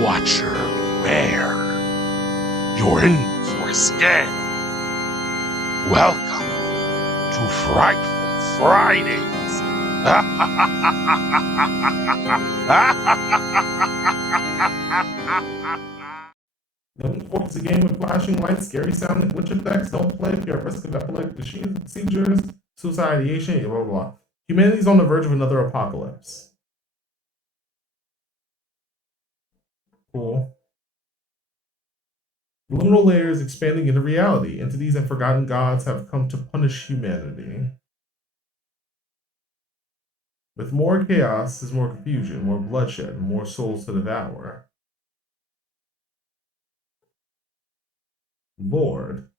Watcher, beware. You're in for a scare. Welcome to Frightful Fridays. Liminal is a game with flashing lights, scary sounding glitch effects. Don't play if you're at risk of epileptic seizures, suicide ideation, blah, blah, blah. Humanity's on the verge of another apocalypse. Cool. The liminal layer is expanding into reality. Entities and forgotten gods have come to punish humanity. With more chaos is more confusion, more bloodshed, more souls to devour. Lord.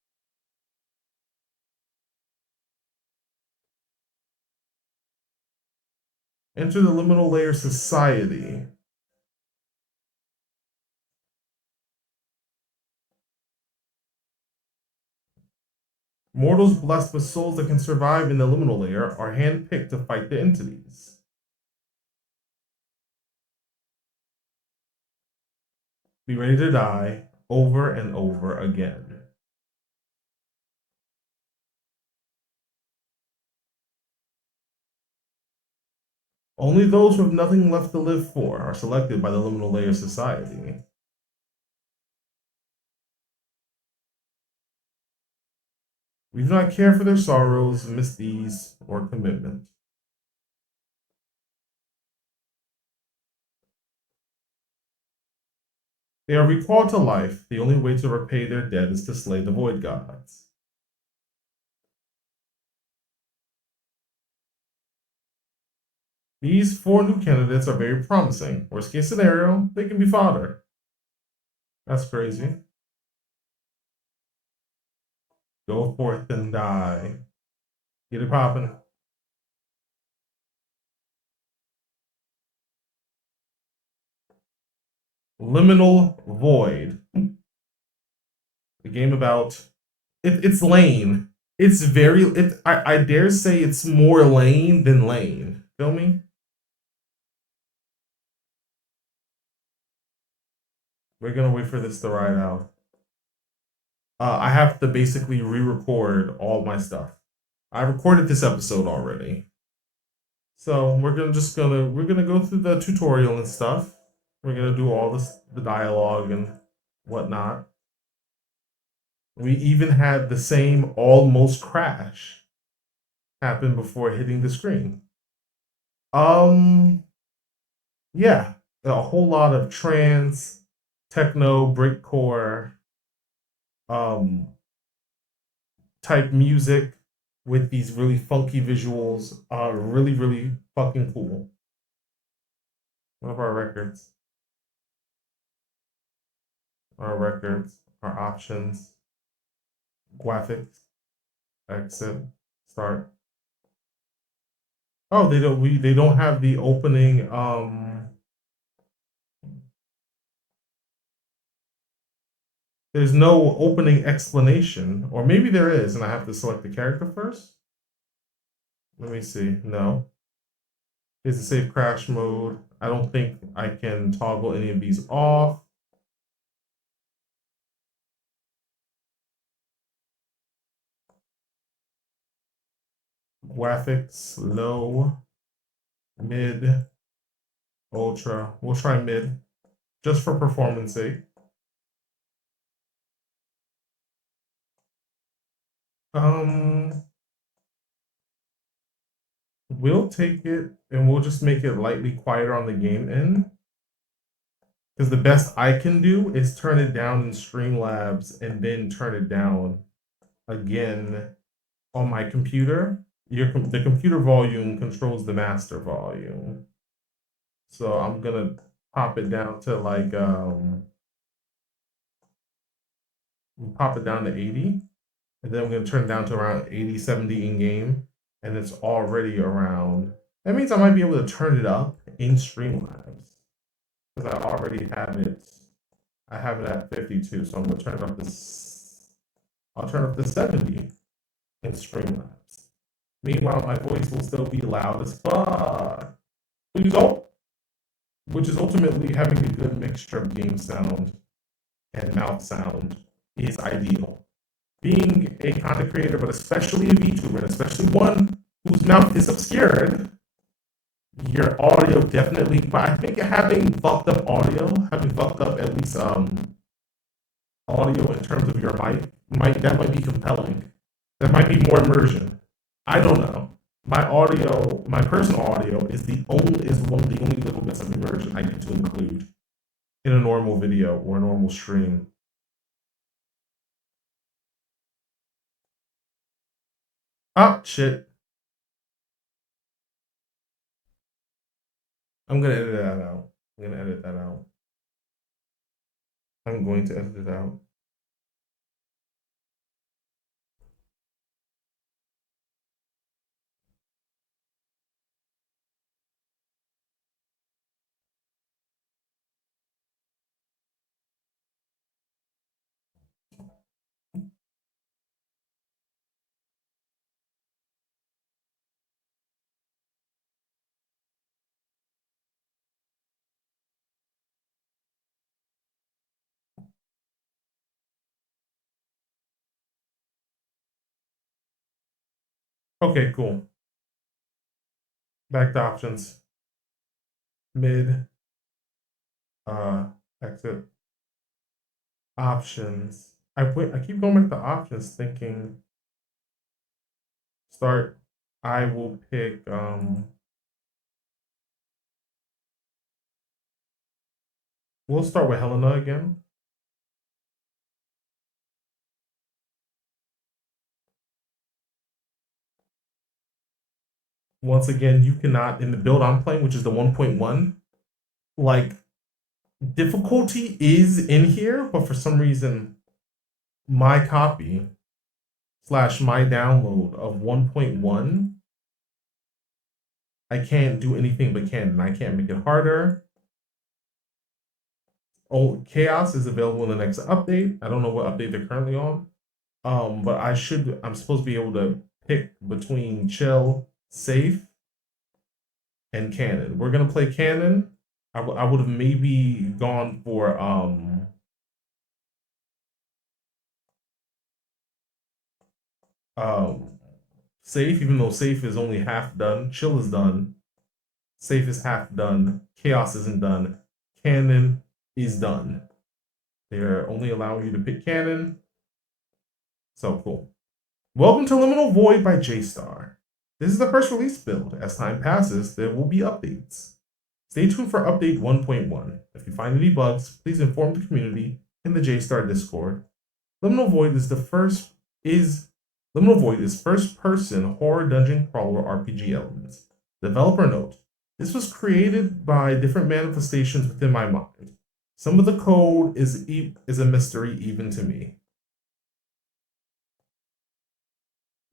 Enter the liminal layer society. Mortals blessed with souls that can survive in the liminal layer are handpicked to fight the entities. Be ready to die over and over again. Only those who have nothing left to live for are selected by the liminal layer society. We do not care for their sorrows, misdeeds, or commitment. They are recalled to life. The only way to repay their debt is to slay the void gods. These 4 new candidates are very promising. Worst case scenario, they can be fodder. That's crazy. Go forth and die. Get it poppin'. Liminal Void. The game about it's Lain. It's very I dare say it's more Lain than Lain. Feel me? We're gonna wait for this to ride out. I have to basically re-record all my stuff. I recorded this episode already. So we're gonna go through the tutorial and stuff. We're gonna do all the dialogue and whatnot. We even had the same almost crash happen before hitting the screen. Yeah, a whole lot of trance, techno, breakcore, type music with these really funky visuals. Really, really fucking cool. One of our records. Our options, graphics, exit, start. Oh, they don't have the opening. There's no opening explanation, or maybe there is, and I have to select the character first. Let me see. No. Here's the save crash mode. I don't think I can toggle any of these off. Graphics, low, mid, ultra. We'll try mid, just for performance sake. We'll take it and we'll just make it lightly quieter on the game end. Because the best I can do is turn it down in Streamlabs and then turn it down again on my computer. The computer volume controls the master volume. So I'm gonna pop it down to like pop it down to 80. And then I'm gonna turn it down to around 80, 70 in game. And it's already around. That means I might be able to turn it up in Streamlabs. Because I already have it. I have it at 52, so I'm gonna turn it up to. I'll turn it up to 70 in Streamlabs. Meanwhile, my voice will still be loud as fuck. Please don't. which is ultimately having a good mixture of game sound and mouth sound is ideal. Being a content creator, but especially a VTuber, and especially one whose mouth is obscured, your audio definitely, but I think having fucked up audio, having fucked up at least audio in terms of your mic, that might be compelling. That might be more immersion. I don't know. My personal audio is one of the only little bits of immersion I get to include in a normal video or a normal stream. Ah, shit. I'm gonna edit that out. I'm gonna edit that out. I'm going to edit it out. Okay, cool. Back to options. Mid, exit, options. I keep going back to options thinking start. I will pick we'll start with Helena again. Once again, you cannot in the build I'm playing, which is the 1.1, like difficulty is in here, but for some reason my copy / my download of 1.1, I can't do anything but canon. I can't make it harder. Oh, Chaos is available in the next update. I don't know what update they're currently on. But I'm supposed to be able to pick between chill, safe, and canon. We're gonna play canon. I would have maybe gone for safe, even though safe is only half done. Chill is done. Safe is half done. Chaos isn't done. Canon is done. They're only allowing you to pick canon. So cool. Welcome to Liminal Void by Jeistar. This is the first release build. As time passes, there will be updates. Stay tuned for update 1.1. If you find any bugs, please inform the community in the Jeistar Discord. Liminal Void is first-person horror dungeon crawler RPG elements. Developer note: this was created by different manifestations within my mind. Some of the code is a mystery even to me.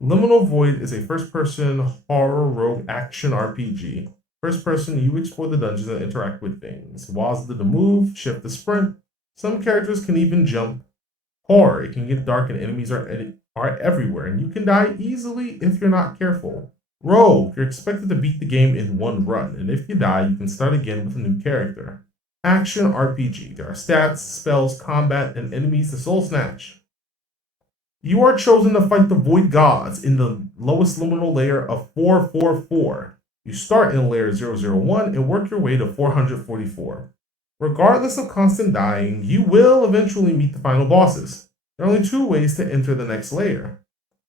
Liminal Void is a first-person horror rogue action RPG. First person, you explore the dungeons and interact with things. WASD to move, shift to sprint. Some characters can even jump. Horror, it can get dark and enemies are everywhere, and you can die easily if you're not careful. Rogue, you're expected to beat the game in one run, and if you die, you can start again with a new character. Action RPG, there are stats, spells, combat, and enemies to soul snatch. You are chosen to fight the Void Gods in the lowest liminal layer of 444. You start in layer 001 and work your way to 444. Regardless of constant dying, you will eventually meet the final bosses. There are only two ways to enter the next layer.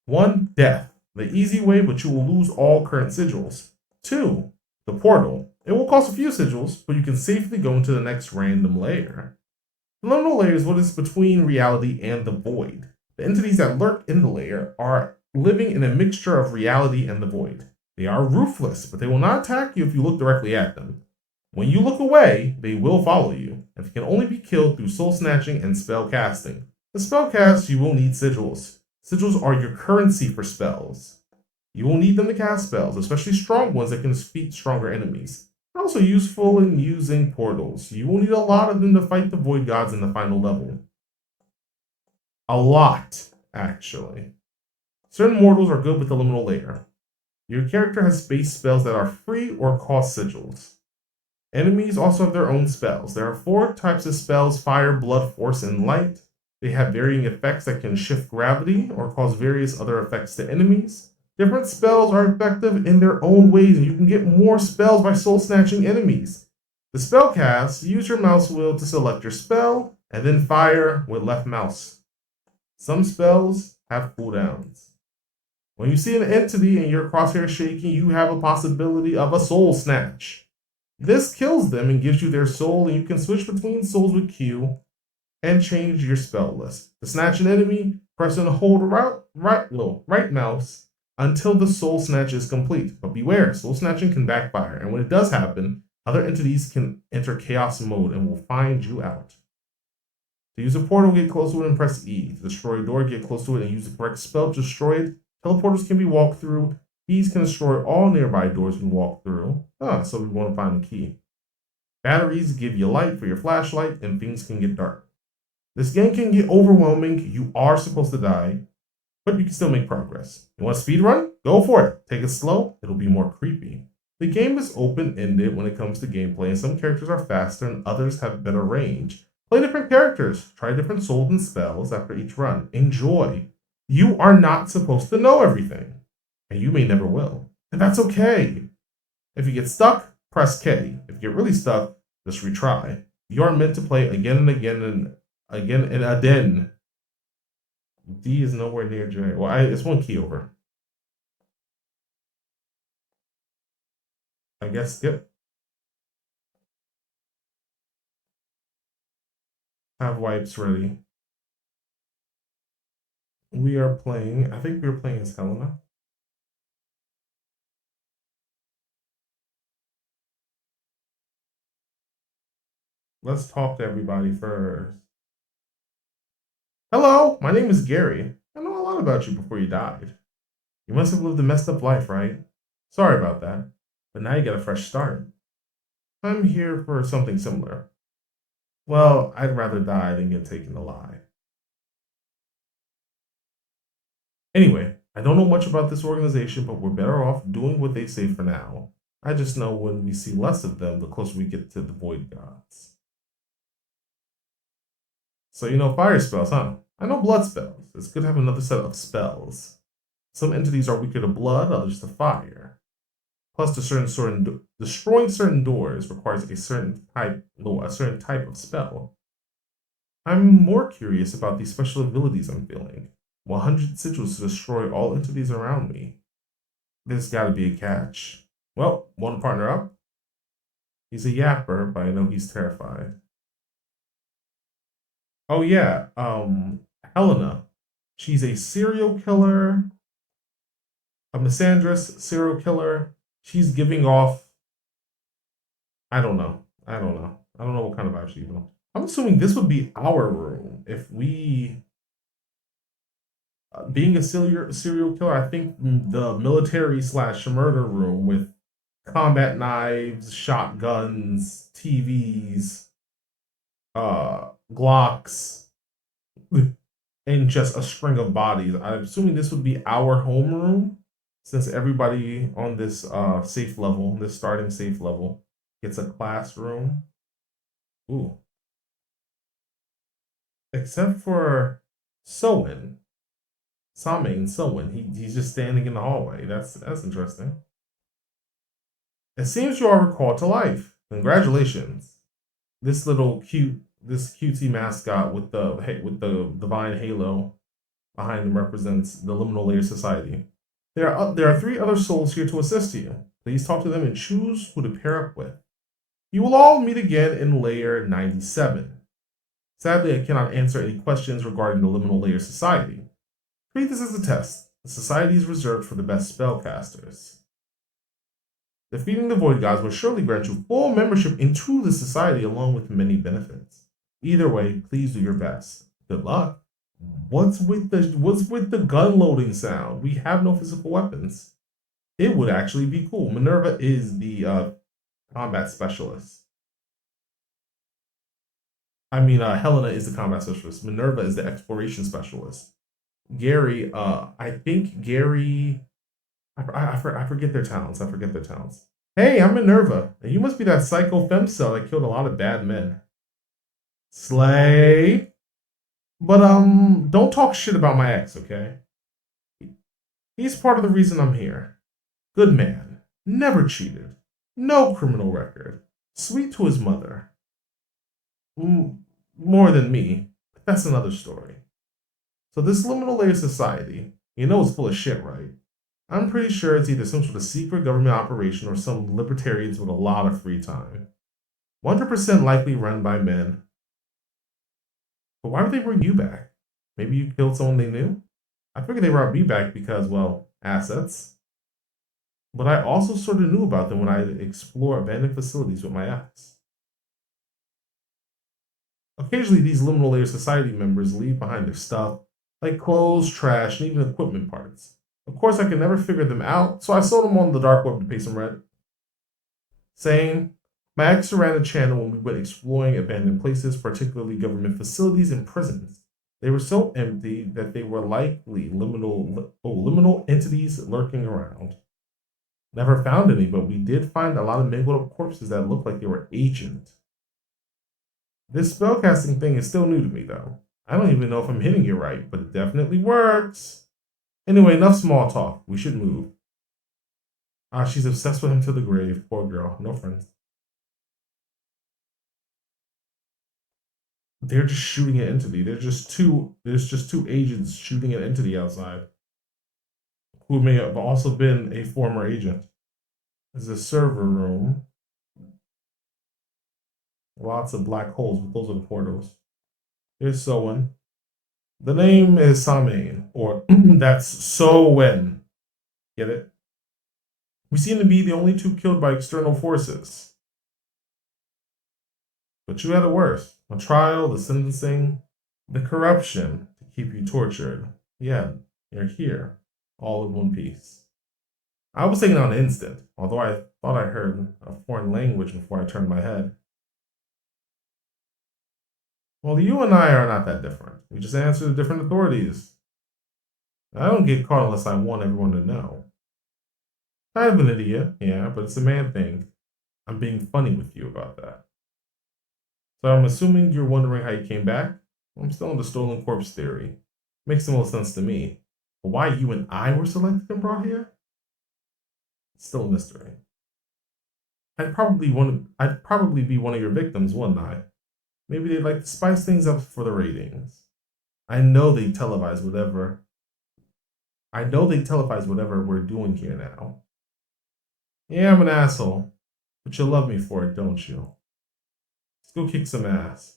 1. Death. The easy way, but you will lose all current sigils. 2. The portal. It will cost a few sigils, but you can safely go into the next random layer. The liminal layer is what is between reality and the void. The entities that lurk in the layer are living in a mixture of reality and the void. They are ruthless, but they will not attack you if you look directly at them. When you look away, they will follow you, and they can only be killed through soul snatching and spell casting. To spell cast, you will need sigils. Sigils are your currency for spells. You will need them to cast spells, especially strong ones that can defeat stronger enemies. They're also useful in using portals. You will need a lot of them to fight the Void Gods in the final level. A lot, actually. Certain mortals are good with the liminal layer. Your character has base spells that are free or cost sigils. Enemies also have their own spells. There are 4 types of spells: fire, blood, force, and light. They have varying effects that can shift gravity or cause various other effects to enemies. Different spells are effective in their own ways, and you can get more spells by soul snatching enemies. The spell cast, use your mouse wheel to select your spell, and then fire with left mouse. Some spells have cooldowns. When you see an entity and your crosshair shaking, you have a possibility of a soul snatch. This kills them and gives you their soul, and you can switch between souls with Q and change your spell list. To snatch an enemy, press and hold right mouse until the soul snatch is complete. But beware, soul snatching can backfire, and when it does happen, other entities can enter chaos mode and will find you out. To use a portal, get close to it and press E. To destroy a door, get close to it and use the correct spell to destroy it. Teleporters can be walked through. Keys can destroy all nearby doors you walk through. So we want to find the key. Batteries give you light for your flashlight, and things can get dark. This game can get overwhelming. You are supposed to die, but you can still make progress. You want a speed run? Go for it. Take it slow. It'll be more creepy. The game is open-ended when it comes to gameplay, and some characters are faster and others have better range. Play different characters. Try different souls and spells after each run. Enjoy. You are not supposed to know everything, and you may never will. And that's okay. If you get stuck, press K. If you get really stuck, just retry. You are meant to play again and again and again and again. D is nowhere near J. Well, it's one key over. I guess skip. Have wipes ready. We are playing, I think we were playing as Helena. Let's talk to everybody first. Hello, my name is Gary. I know a lot about you before you died. You must have lived a messed up life, right? Sorry about that, but now you got a fresh start. I'm here for something similar. Well, I'd rather die than get taken alive. Anyway, I don't know much about this organization, but we're better off doing what they say for now. I just know when we see less of them, the closer we get to the Void Gods. So you know fire spells, huh? I know blood spells. It's good to have another set of spells. Some entities are weaker to blood, others to fire. Plus, destroying certain doors requires a certain type of spell. I'm more curious about these special abilities I'm feeling. 100 sigils to destroy all entities around me. There's got to be a catch. Well, want to partner up? He's a yapper, but I know he's terrified. Oh yeah, Helena. She's a serial killer, a misandrous serial killer. She's giving off. I don't know what kind of vibe she's giving off. I'm assuming this would be our room if we. Being a serial killer, I think the military/murder room with combat knives, shotguns, TVs, Glocks, and just a string of bodies. I'm assuming this would be our homeroom, since everybody on this safe level, this starting safe level, gets a classroom. Ooh. Except for Soen. Same Soen. He's just standing in the hallway. That's interesting. It seems you are recalled to life. Congratulations. This cutie mascot with the divine halo behind him represents the Liminal Layer Society. There are 3 other souls here to assist you. Please talk to them and choose who to pair up with. You will all meet again in Layer 97. Sadly, I cannot answer any questions regarding the Liminal Layer Society. Treat this as a test. The society is reserved for the best spellcasters. Defeating the Void Gods will surely grant you full membership into the society along with many benefits. Either way, please do your best. Good luck. What's with the gun loading sound? We have no physical weapons. It would actually be cool. Minerva is the combat specialist. I mean, Helena is the combat specialist. Minerva is the exploration specialist. Gary, I think Gary, I forget their talents. Hey, I'm Minerva, and you must be that psycho femcel that killed a lot of bad men. Slay. But don't talk shit about my ex, okay? He's part of the reason I'm here. Good man. Never cheated. No criminal record. Sweet to his mother. More than me. But that's another story. So this liminal layer society, you know it's full of shit, right? I'm pretty sure it's either some sort of secret government operation or some libertarians with a lot of free time. 100% likely run by men. But why would they bring you back? Maybe you killed someone they knew? I figured they brought me back because, well, assets. But I also sort of knew about them when I explore abandoned facilities with my ex. Occasionally, these liminal layer society members leave behind their stuff, like clothes, trash, and even equipment parts. Of course, I could never figure them out, so I sold them on the dark web to pay some rent. Saying, my ex ran a channel when we went exploring abandoned places, particularly government facilities and prisons. They were so empty that they were likely liminal entities lurking around. Never found any, but we did find a lot of mangled up corpses that looked like they were ancient. This spellcasting thing is still new to me, though. I don't even know if I'm hitting it right, but it definitely works. Anyway, enough small talk. We should move. Ah, she's obsessed with him to the grave. Poor girl. No friends. They're just shooting an entity. There's just two agents shooting an entity outside who may have also been a former agent. There's a server room. Lots of black holes, but those are the portals. Here's Sowen. The name is Samain, or that's Sowen. Get it? We seem to be the only two killed by external forces. But you had it worse. The trial, the sentencing, the corruption to keep you tortured. Yeah, you're here, all in one piece. I was taken on an instant, although I thought I heard a foreign language before I turned my head. Well, you and I are not that different. We just answer to different authorities. I don't get caught unless I want everyone to know. I have an idiot, yeah, but it's a man thing. I'm being funny with you about that. So I'm assuming you're wondering how you came back? I'm still on the stolen corpse theory. Makes the most sense to me. But why you and I were selected and brought here? It's still a mystery. I'd probably be one of your victims, wouldn't I? Maybe they'd like to spice things up for the ratings. I know they televise whatever. I know they televise whatever we're doing here now. Yeah, I'm an asshole, but you'll love me for it, don't you? Let's go kick some ass.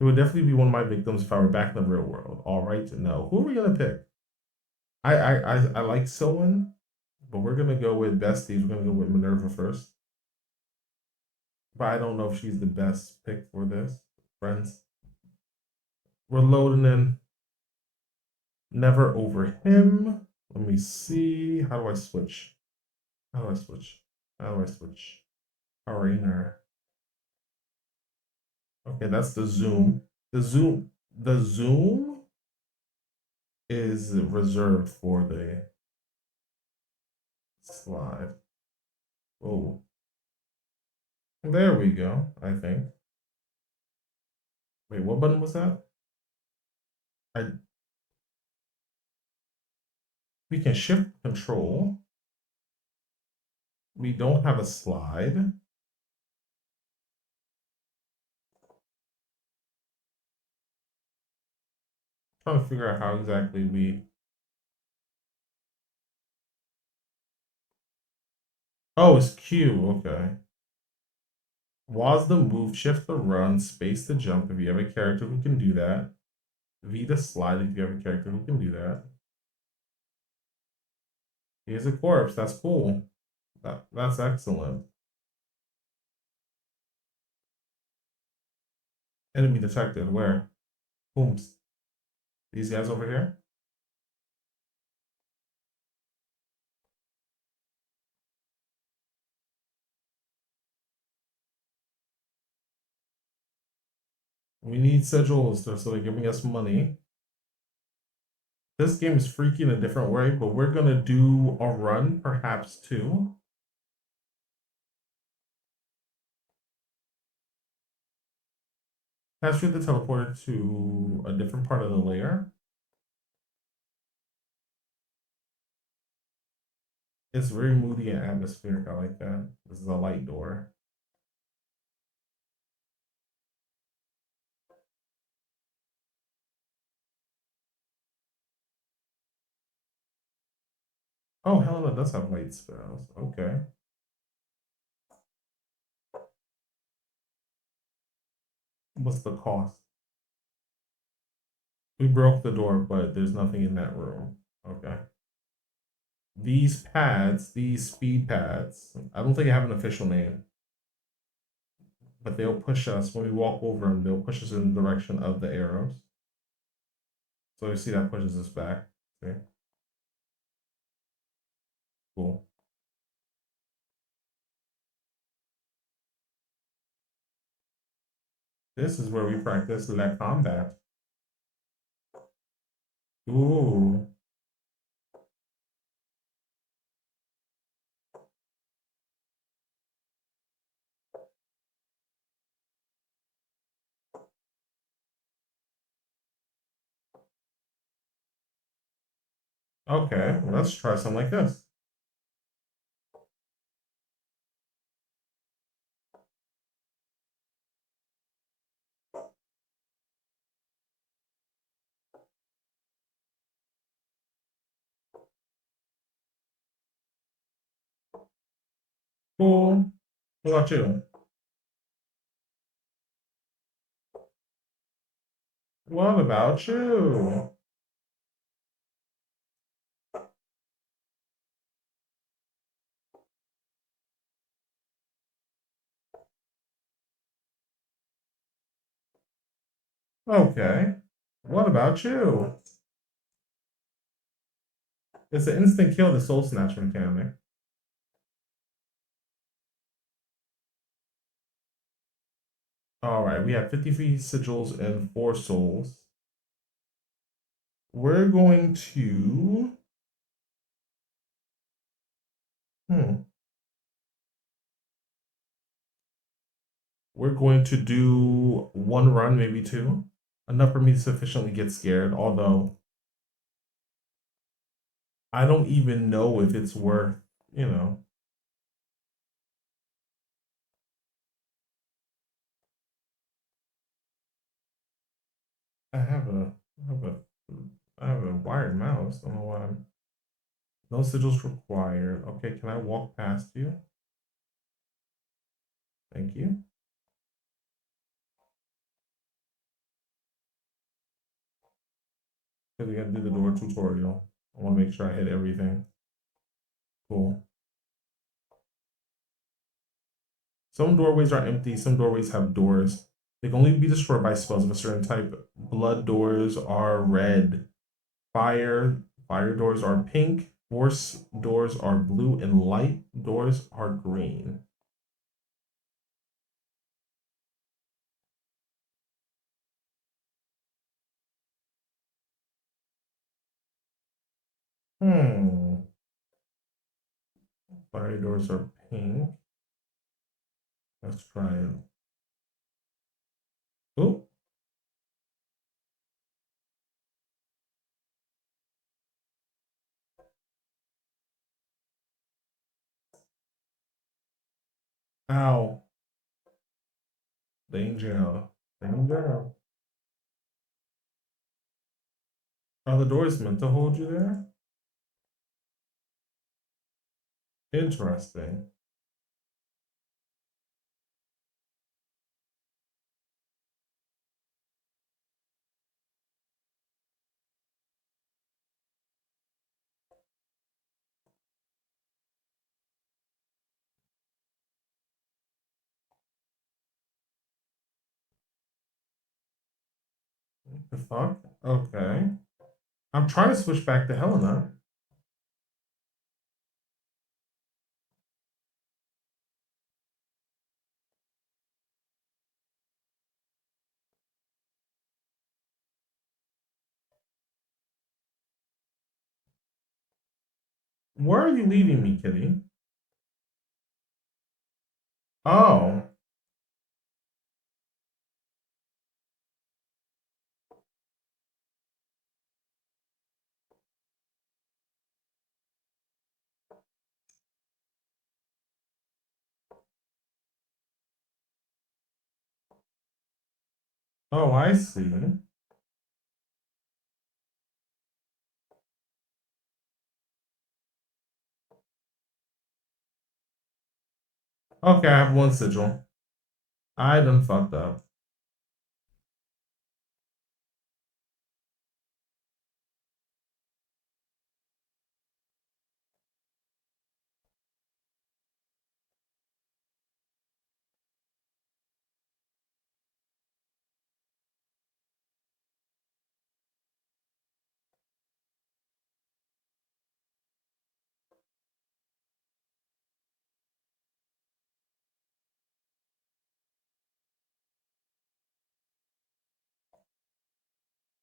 It would definitely be one of my victims if I were back in the real world. All right to know. Who are we gonna pick? I like Sowen, but we're gonna go with besties. We're gonna go with Minerva first. But I don't know if she's the best pick for this. Friends. We're loading in. Never over him. Let me see. How do I switch? How do I switch? How do I switch? Arena. Okay, that's the zoom. The zoom is reserved for the slide. Oh, there we go, I think. Wait, what button was that? I We can shift control. We don't have a slide. Trying to figure out how exactly we. Oh, it's Q. Okay. Was the move, shift the run, space the jump if you have a character who can do that. V the slide if you have a character who can do that. Here's a corpse. That's cool. That's excellent. Enemy detected. Where? Booms. These guys over here? We need sigils so they're giving us money. This game is freaky in a different way, but we're gonna do a run, perhaps two. Pass through the teleporter to a different part of the layer. It's very moody and atmospheric. I like that. This is a light door. Oh, Helena does have light spells. Okay. What's the cost? We broke the door, but there's nothing in that room. Okay. These pads, these speed pads, I don't think I have an official name, but they'll push us when we walk over them. They'll push us in the direction of the arrows. So you see that pushes us back. Okay. Cool. This is where we practice la combat. Ooh. Okay, well, let's try something like this. Cool. What about you? What about you? Okay. What about you? It's an instant kill, the soul snatch mechanic. All right, we have 53 sigils and 4 souls. We're going to. We're going to do 1 run, maybe 2. Enough for me to sufficiently get scared, although I don't even know if it's worth, you know. I have a, I have a, I have a wired mouse. I don't know why I'm. No sigils required. Okay, can I walk past you? Thank you. Because we gotta do the door tutorial. I want to make sure I hit everything. Cool. Some doorways are empty. Some doorways have doors. They can only be destroyed by spells of a certain type. Blood doors are red. Fire doors are pink. Force doors are blue, and light doors are green. Hmm. Fire doors are pink. Let's try it. Oh. Ow. Danger. Danger. Are the doors meant to hold you there? Interesting. The fuck? Okay. I'm trying to switch back to Helena. Where are you leading me, kitty? Oh. Oh, I see. Okay, I have one sigil. I done fucked up.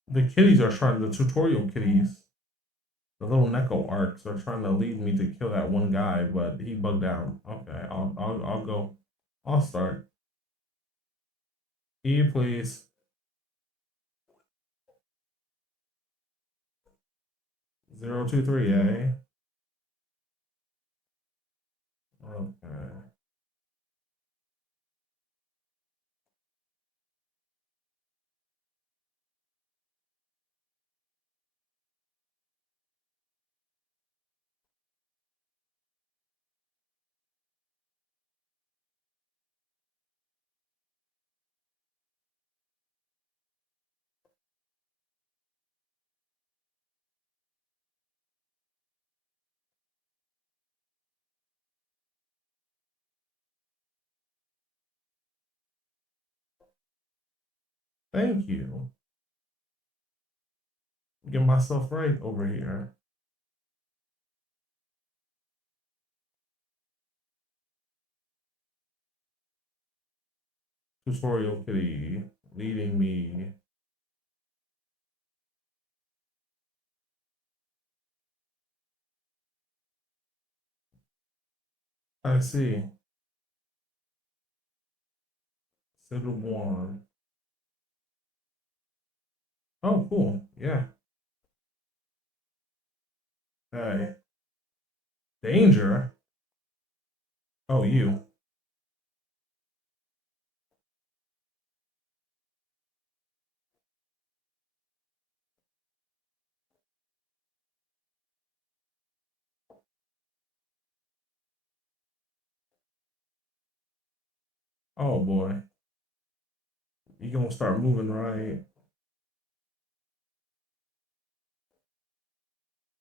The kitties are trying, the tutorial kitties, the little Neko arcs are trying to lead me to kill that one guy, but he bugged out. Okay, I'll go. I'll start. E, please. 023, eh? Okay. Thank you. Get myself right over here. Tutorial kitty leading me. I see. Civil one. Oh, cool. Yeah. Hey. Danger. Oh, you. Oh boy. You gonna start moving right.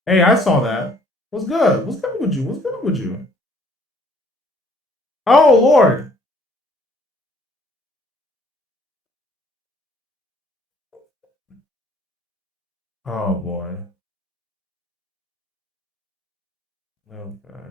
Hey, I saw that. What's good? What's good with you? What's good with you? Oh Lord. Oh boy. Okay.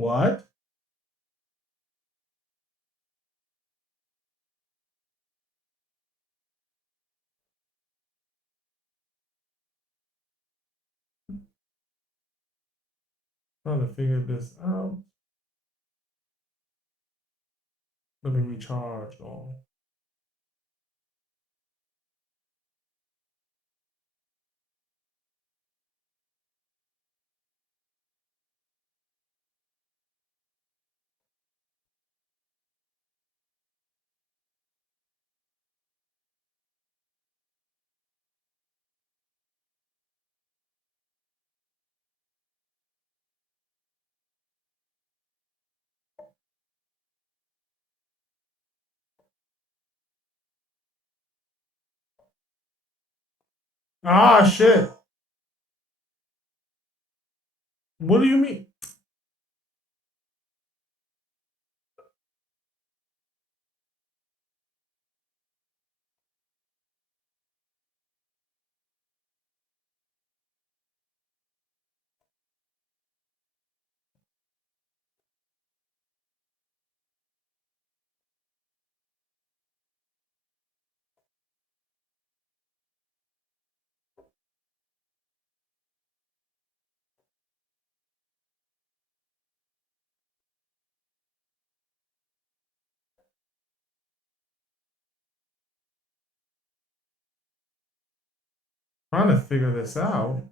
What? Trying to figure this out. Let me recharge all. Ah, shit. What do you mean? Trying to figure this out.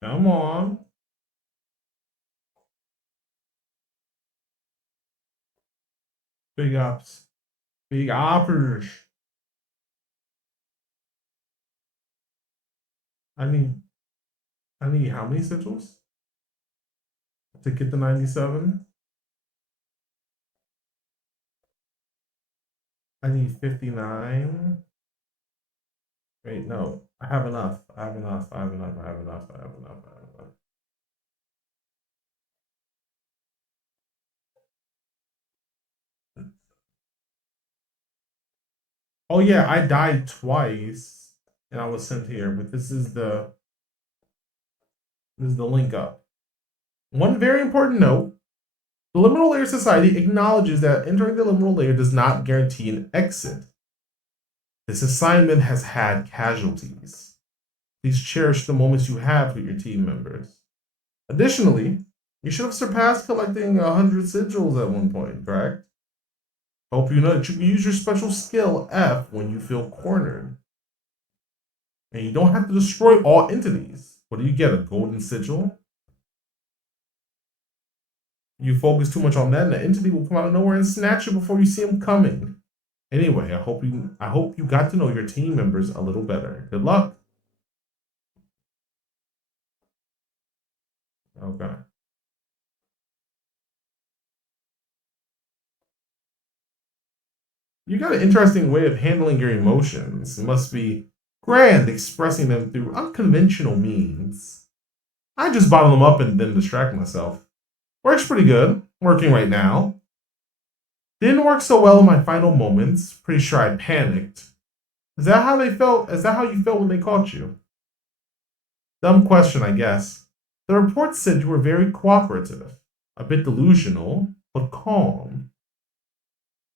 Come on. Big ups. Big uppers. I need how many sigils to get the 97? I need 59. Wait, no. I have enough. I have enough. I have enough. I have enough. I have enough. I have enough. Oh yeah, I died twice and I was sent here, but this is the link up. One very important note. The Liminal Layer Society acknowledges that entering the Liminal Layer does not guarantee an exit. This assignment has had casualties. Please cherish the moments you have with your team members. Additionally, you should have surpassed collecting 100 sigils at one point, correct? Hope you know that you can use your special skill F when you feel cornered. And you don't have to destroy all entities. What do you get? A golden sigil? You focus too much on that, and the entity will come out of nowhere and snatch you before you see him coming. Anyway, I hope you got to know your team members a little better. Good luck. Okay. You got an interesting way of handling your emotions. It must be grand expressing them through unconventional means. I just bottle them up and then distract myself. Works pretty good. Working right now. Didn't work so well in my final moments. Pretty sure I panicked. Is that how they felt? Is that how you felt when they caught you? Dumb question, I guess. The report said you were very cooperative, a bit delusional, but calm.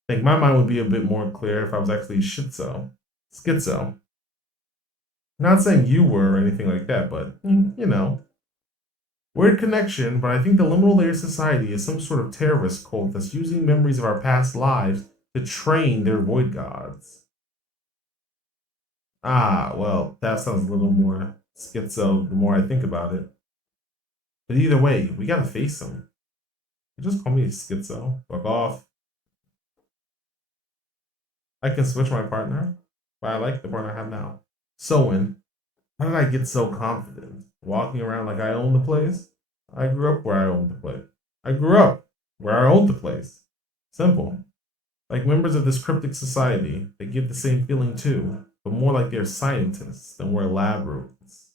I think my mind would be a bit more clear if I was actually schizo. Not saying you were or anything like that, but you know. Weird connection, but I think the Liminal Layer Society is some sort of terrorist cult that's using memories of our past lives to train their void gods. Ah, well, that sounds a little more schizo the more I think about it. But either way, we gotta face them. You just call me schizo. Fuck off. I can switch my partner, but I like the partner I have now. So when how did I get so confident? Walking around like I own the place? I grew up where I owned the place. I grew up where I owned the place. Simple. Like members of this cryptic society, they give the same feeling too, but more like they're scientists than we're lab roots.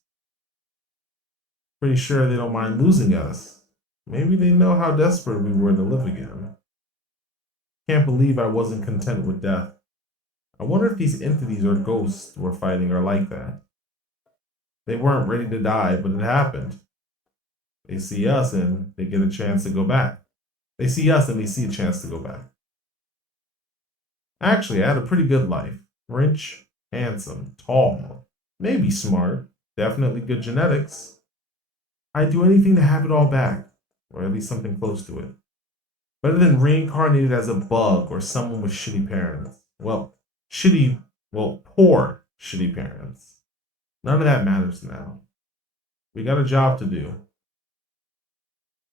Pretty sure they don't mind losing us. Maybe they know how desperate we were to live again. Can't believe I wasn't content with death. I wonder if these entities or ghosts we're fighting are like that. They weren't ready to die, but it happened. They see us and they get a chance to go back. They see us and they see a chance to go back. Actually, I had a pretty good life. Rich, handsome, tall, maybe smart, definitely good genetics. I'd do anything to have it all back, or at least something close to it. Better than reincarnated as a bug or someone with shitty parents. Well, poor shitty parents. None of that matters now. We got a job to do.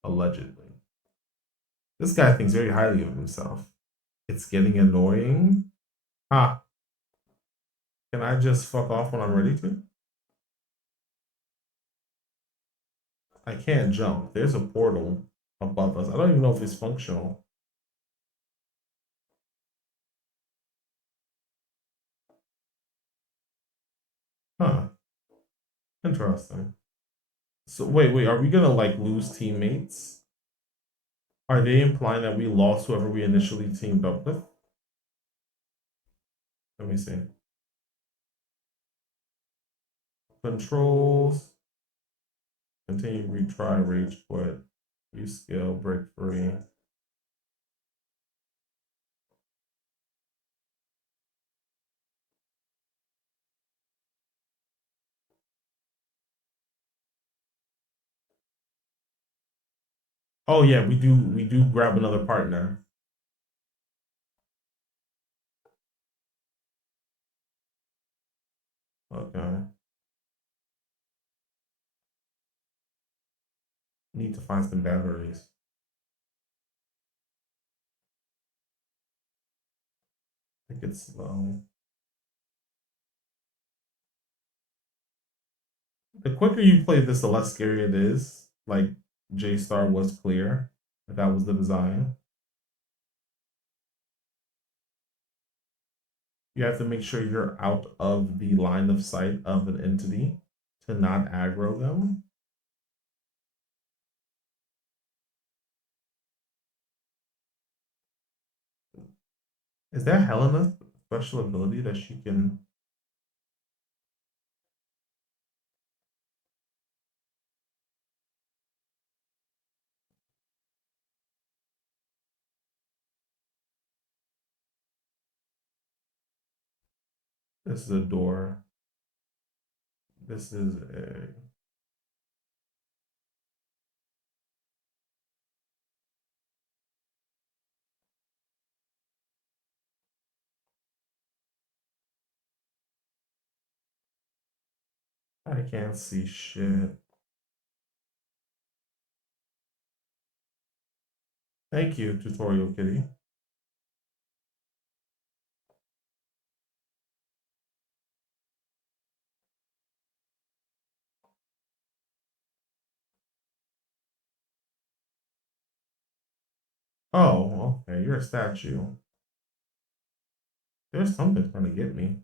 Allegedly. This guy thinks very highly of himself. It's getting annoying. Huh. Can I just fuck off when I'm ready to? I can't jump. There's a portal above us. I don't even know if it's functional. Huh. Interesting. So wait, are we gonna like lose teammates? Are they implying that we lost whoever we initially teamed up with? Let me see. Controls. Continue, retry, rage quit. Use skill, break free. Oh yeah, we do grab another partner. Okay. Need to find some batteries. I think it's slow. The quicker you play this, the less scary it is. Like Jeistar was clear. That was the design. You have to make sure you're out of the line of sight of an entity to not aggro them. Is that Helena's special ability that she can? This is a door. This is a. I can't see shit. Thank you, Tutorial Kitty. Oh, okay, you're a statue. There's something trying to get me.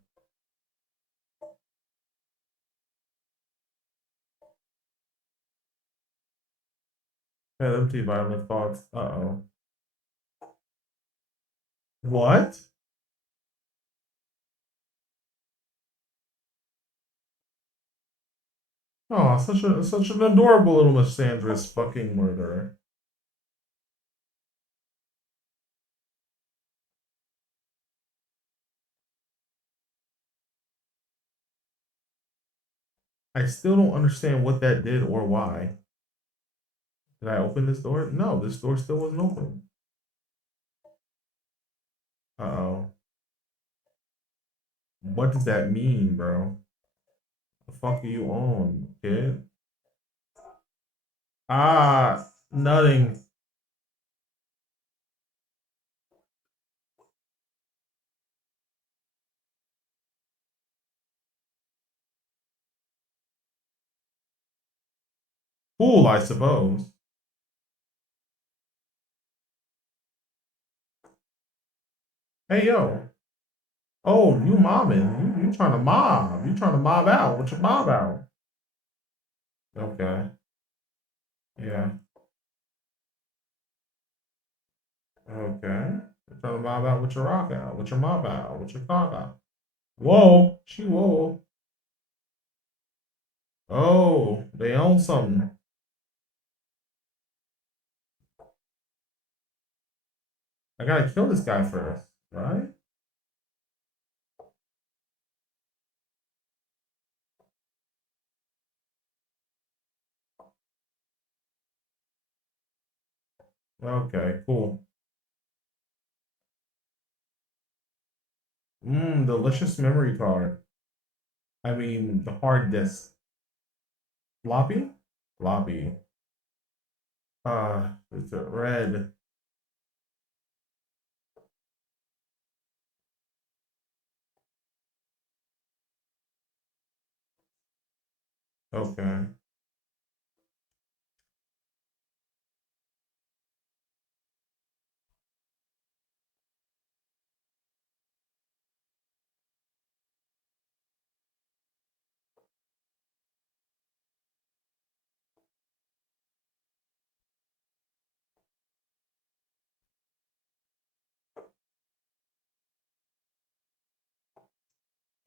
Empty violent thoughts. Uh-oh. What? Oh, such an adorable little misandrous fucking murderer. I still don't understand what that did or why. Did I open this door? No, this door still wasn't open. Uh-oh. What does that mean, bro? The fuck are you on, kid? Ah, nothing. Cool, I suppose. Hey, yo. Oh, you mobbing. You trying to mob. You trying to mob out. What you mob out? Okay. Yeah. Okay. You're trying to mob out with your rock out. With your mob out. With your cock out. Whoa. She whoa. Oh, they own something. I gotta kill this guy first, right? Okay, cool. Delicious memory card. I mean, the hard disk. Floppy? Floppy. It's a red. Okay.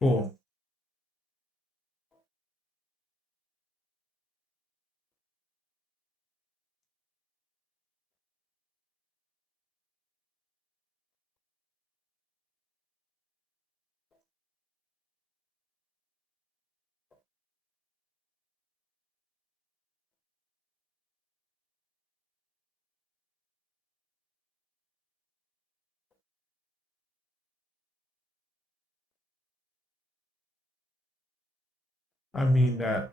Cool. I mean that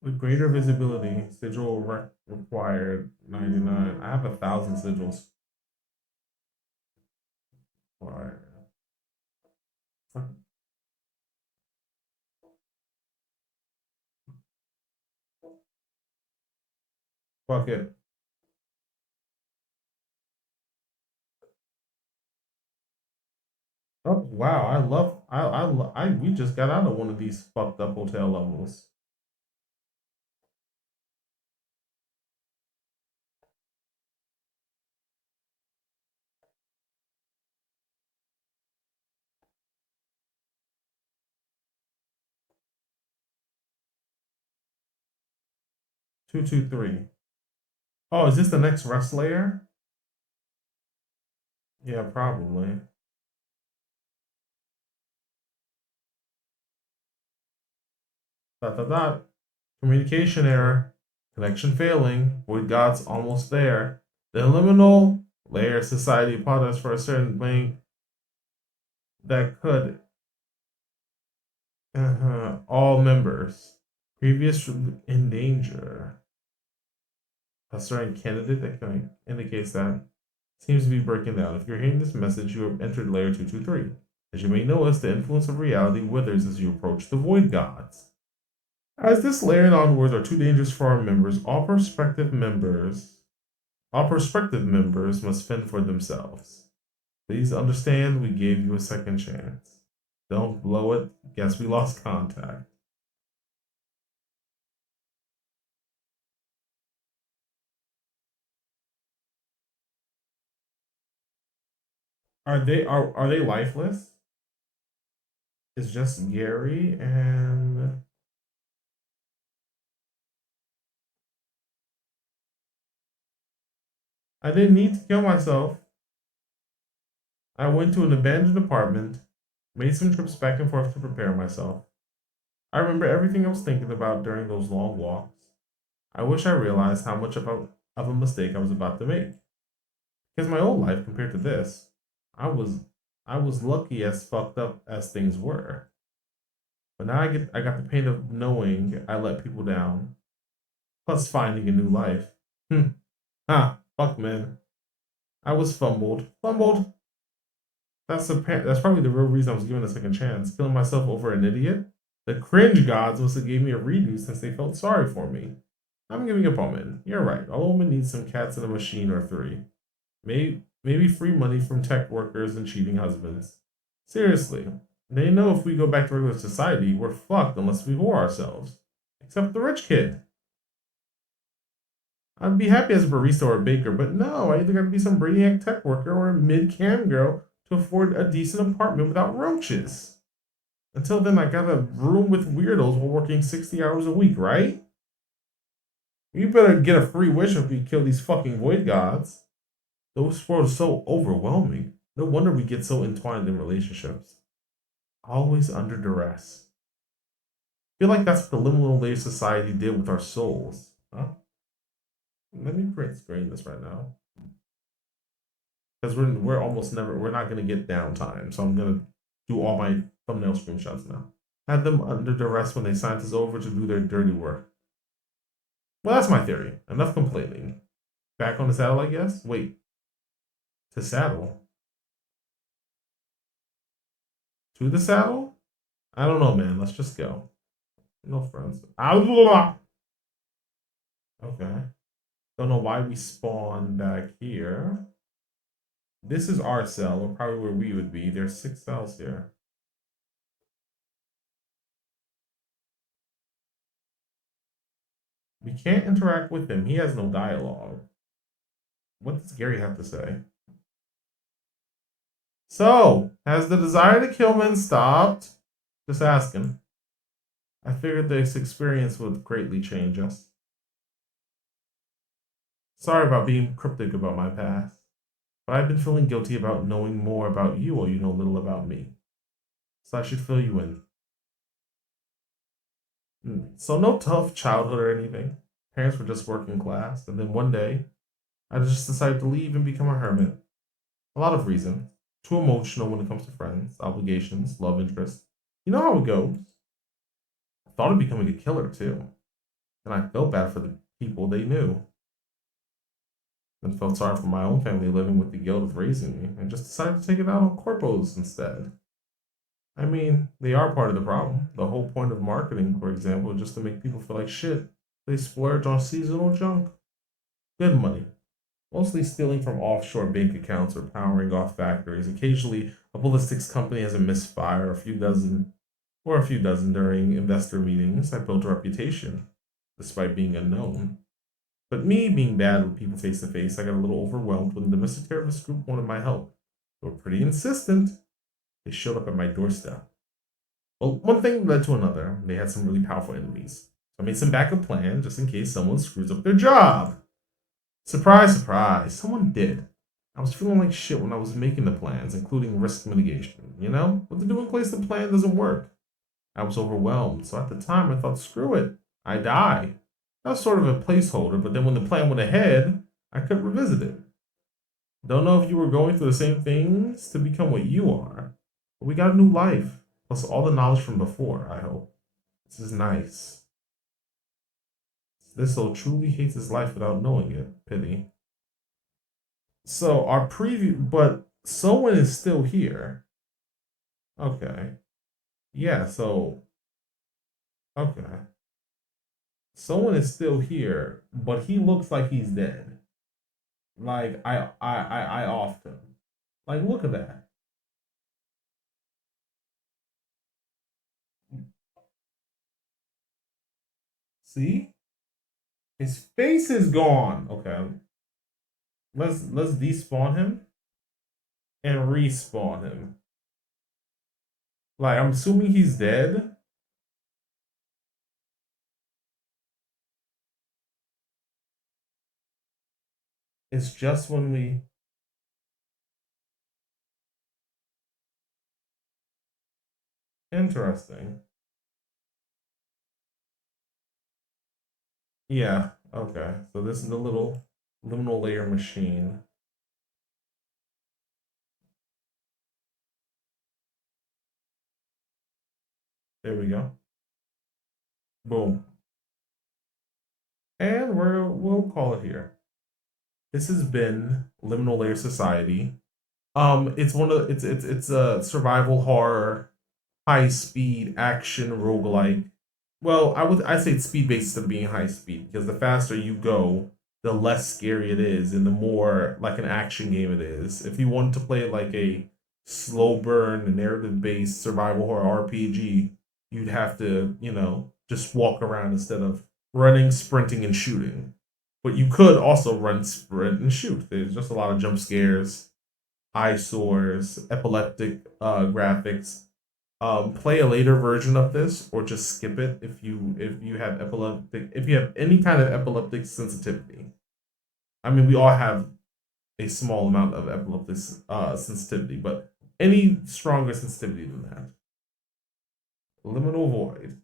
with greater visibility, sigil required 99. I have 1,000 sigils. Required. Fuck it. Oh wow, I love we just got out of one of these fucked up hotel levels. Two two three. Oh, is this the next rest layer? Yeah, probably. Dot dot dot. Communication error. Connection failing. Void God's almost there. The liminal layer society apologized for a certain link that could all members previous in danger. A certain candidate that kind of indicates that seems to be breaking down. If you're hearing this message, you have entered layer 223. As you may notice, the influence of reality withers as you approach the void gods. As this layer and onwards are too dangerous for our members, all prospective members must fend for themselves. Please understand we gave you a second chance. Don't blow it. Guess we lost contact. Are they lifeless? It's just Gary and I didn't need to kill myself. I went to an abandoned apartment, made some trips back and forth to prepare myself. I remember everything I was thinking about during those long walks. I wish I realized how much of a mistake I was about to make. Because my old life compared to this, I was I was lucky as fucked up as things were. But now I got the pain of knowing I let people down, plus finding a new life. Fuck man. I was fumbled. That's probably the real reason I was given a second chance. Killing myself over an idiot. The cringe gods must have gave me a redo since they felt sorry for me. I'm giving up on men. You're right. All women need some cats in a machine or three. Maybe free money from tech workers and cheating husbands. Seriously, they know if we go back to regular society, we're fucked unless we whore ourselves. Except the rich kid. I'd be happy as a barista or a baker, but no, I either gotta be some brainiac tech worker or a mid-cam girl to afford a decent apartment without roaches. Until then, I got a room with weirdos while working 60 hours a week, right? You better get a free wish if we kill these fucking void gods. Those worlds are so overwhelming. No wonder we get so entwined in relationships. Always under duress. I feel like that's what the liminal layer society did with our souls. Huh? Let me print screen this right now. Because we're almost never we're not gonna get downtime. So I'm gonna do all my thumbnail screenshots now. Had them under duress when they signed us over to do their dirty work. Well, that's my theory. Enough complaining. Back on the saddle, I guess? Wait. To saddle? To the saddle? I don't know, man. Let's just go. No friends. Okay. Don't know why we spawned back here. This is our cell, or probably where we would be. There's 6 cells here. We can't interact with him. He has no dialogue. What does Gary have to say? So, has the desire to kill men stopped? Just asking. I figured this experience would greatly change us. Sorry about being cryptic about my past, but I've been feeling guilty about knowing more about you while you know little about me. So I should fill you in. So no tough childhood or anything. Parents were just working class, and then one day, I just decided to leave and become a hermit. A lot of reasons. Too emotional when it comes to friends, obligations, love interests. You know how it goes. I thought of becoming a killer too, and I felt bad for the people they knew. And felt sorry for my own family living with the guilt of raising me, and just decided to take it out on corpos instead. I mean, they are part of the problem. The whole point of marketing, for example, is just to make people feel like shit. They splurge on seasonal junk. Good money. Mostly stealing from offshore bank accounts or powering off factories. Occasionally, a ballistics company has a misfire, a few dozen during investor meetings. I built a reputation, despite being unknown. But me being bad with people face to face, I got a little overwhelmed when the domestic terrorist group wanted my help. They were pretty insistent. They showed up at my doorstep. Well, one thing led to another. They had some really powerful enemies. So I made some backup plan just in case someone screws up their job. Surprise, surprise, someone did. I was feeling like shit when I was making the plans, including risk mitigation, you know? What to do in case the plan doesn't work. I was overwhelmed, so at the time I thought, screw it, I die. That was sort of a placeholder, but then when the plan went ahead, I could revisit it. Don't know if you were going through the same things to become what you are, but we got a new life, plus all the knowledge from before, I hope. This is nice. This soul truly hates his life without knowing it. Pity. So our preview, but someone is still here. Okay. Yeah, so okay. Someone is still here, but he looks like he's dead. Like I offed him. Like look at that. See? His face is gone. Okay. Let's despawn him and respawn him. Like I'm assuming he's dead. It's just when we interesting. Yeah, okay. So this is the little liminal layer machine. There we go. Boom. And we'll call it here. This has been Liminal Layer Society. It's one of it's a survival horror, high speed action roguelike. Well, I say it's speed based instead of being high speed because the faster you go, the less scary it is, and the more like an action game it is. If you want to play it like a slow burn, narrative based survival horror RPG, you'd have to just walk around instead of running, sprinting, and shooting. But you could also run, sprint, and shoot. There's just a lot of jump scares, eyesores, epileptic graphics. Play a later version of this, or just skip it if you have any kind of epileptic sensitivity. I mean, we all have a small amount of epileptic sensitivity, but any stronger sensitivity than that. Liminal void.